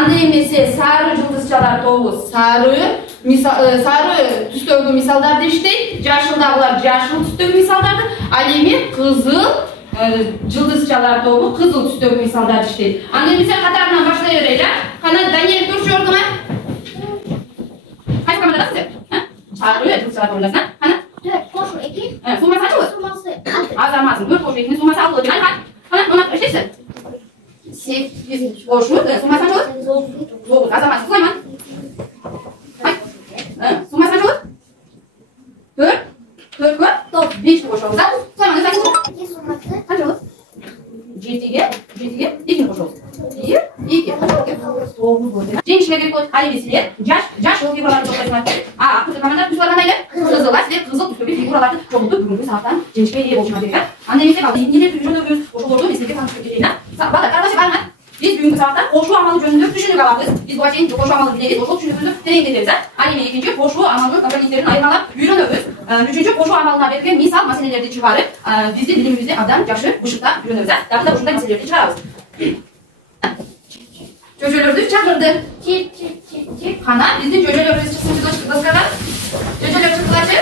Анда эмесе сары жылдызчалар тобу сары түстөгү мисалдарды иштейт, жашылдагылар жашыл түстөгү мисалдарды, ал эми кызыл жылдызчалар тобу кызыл түстөгү мисалдарды иштейт. Анда эмесе катарынан башлай берели. Кана Даниэль көрчү ордуңа. Кайсы командадасың сен? Сары жылдызчалар тобундасың. Кана? Кошу эки. Суммасы ачылбы? Азаматсың. 4 кошу экинин суммасы алып отыр. Кана? Мына иштейсиң. 8 кошу, суммасы ачылбы? 9. Азаматсың. Сулайман. Суммасы ачылбы? 4. 4 5 кошобуз. Сулайман ачылбы? 2 суммасы. Ачылбы? 7ге 2 кошобуз. 2 Жеңишке керек болот. Ал эми силер жашыл фигураларды топтойсуңар. Акыркы команда түшүлөр кандай эле? Кызыл, силер кызыл түстөгү фигураларды чогултуп бүгүнкү сааттан жеңишке ээ болушуңар керек. Анда эмесе эмнелерди үйрөнөбүз? Ошолорду мен силерге тааныштырып кетейин. Бала, карабашып алыңар. Биз бүгүнкү саатта кошуу амалы жөнүндө түшүнүк алабыз. Биз буга чейин кошуу амалын билебиз, ошол түшүнүгүбүздү тереңдетебиз. Ал эми экинчи кошуу амалынын компоненттерин айырмалап үйрөнөбүз. Үчүнчү кошуу амалына берген мисал маселелерди чыгарып, биздин билимибизди абдан жакшы бышыктап үйрөнөбүз. Дагы да ушундай маселелерди чыгарабыз. Жөжөлөрдү чакырды. Кана биздин жөжөлөрүбүз чыксын доскага. Жөжөлөр чыккылачы.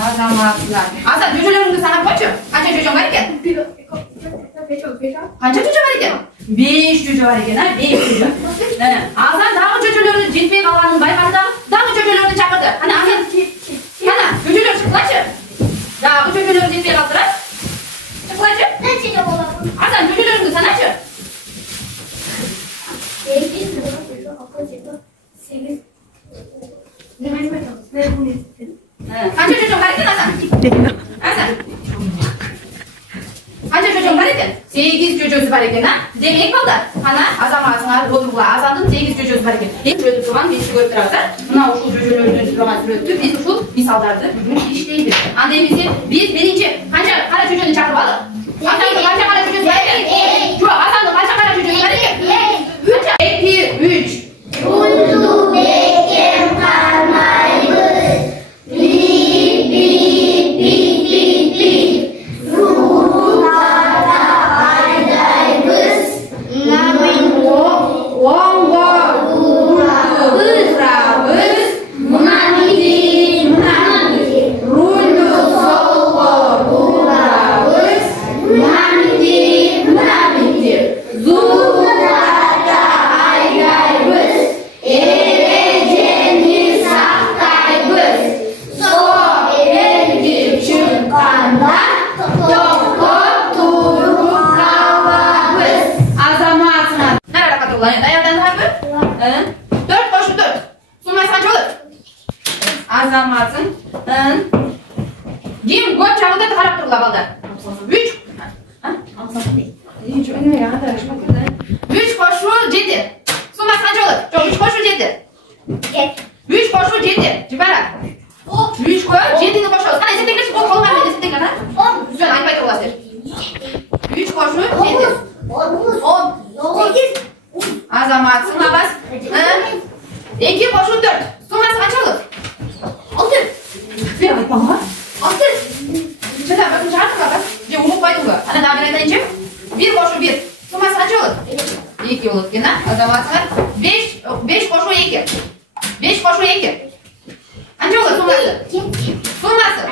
Азаматlar. Азат жөжөлөрүңдү санап койчу. Канча жөжөң бар экен? Канча жөжө бар экен? 5 жөжө бар экен, 5 жөжө. Азат дагы жөжөлөрдү жетпей калганын байкады дагы жөжөлөрдү чакырды. Кана Азат. Кана жөжөлөр чыккылачы. Дагы жөжөлөр жетпей калдыра. Чыккылачы. Нече болот? Азат жөжөлөрүңдү саначы. 8 Kanca jojong бар екен Асан? Асан. Kanca jojong бар екен? 8 жожөсү бар екен, Демек балдар, кана Азаматыңар отургула. Азандын 8 жожөсү бар екен. Сүрөтүп турган бизди көрүп турабыз. Мына ушул жожөлөрдүн турган сүрөттү биз ушул мисалдарды бүгүн иштейбиз. Анда эмесе биз биринчи канча кара жожөнү чакырып алдык? Азандын канча кара жожөсү бар екен? Жок, Азандын канча кара жожөсү бар екен? 2 3 Улду бекем кармайбыз. Азаматсың. Дим көп жагында карап тургула балдар. 3 кошу 7. Суммасы канча болот? Жок, 3 кошу 7. 3 кошу 7. Жибара. 3 ко 7-ни кошобуз. Кана эсептеңерчи, колуңар менен эсептеңер, 10. Жөн айтпай тургуласыздар. 3 кошу 7. 10. Азаматсың, Абас. 2 кошу 4. Суммасы канча болот? 6. Бер айтпаңа. 6. Чыда, басын чыгартып Абас. Же унутпайдыңбы? Ана дагы бир айтайынчы. 1 кошу 1. Суммасы канча болот? 2 болот экен, Азаматсыңар. 5 кошу 2. 5 кошу 2. Канча болот суммасы? Суммасы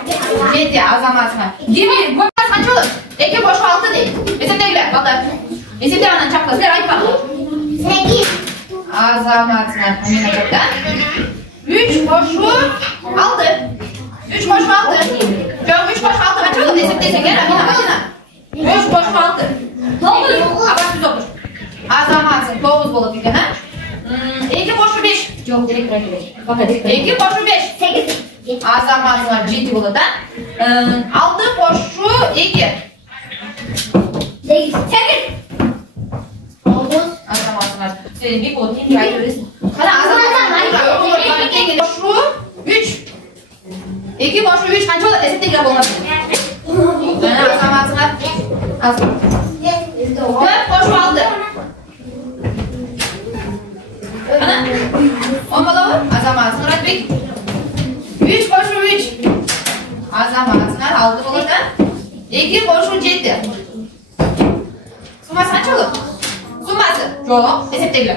7. Азаматыңар. Демек, суммасы канча болот? 2 кошу 6 дейт. Эсептеңилер, балдар. Эсептеп анан чакла. Силер айтпаңдар. 8. Азаматыңар. Мен айтат да. 3 кошу 6. 3 кошу 6. Жок, 3 кошу 6 канча болот? Эсептесеңер, Амина. 3 кошу 6. 9. Абас 9. Азаматсың 9 болот экен, 2 кошу 5. Жок, директор айтып. 2 кошу 5. 8. Азаматыңар 7 болот, 6 кошу 2. 8. Азаматыңар. Сен бик болот, теңге айтып бересиң. Кана Азаматыңар кошу 3. 2 кошу 3 канча болот? Эсептеңер болмасын. Азаматыңар. 4 кошу 6. Ana, 10 болобу? Азаматыңар айтпайт. 3 кошу 3. Азаматыңар 6 болот, 2 кошу 7. Yo'q, esepdagilar.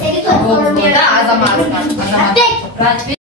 Seni to'rt. Burada azamat. Ratbek. Ratbek.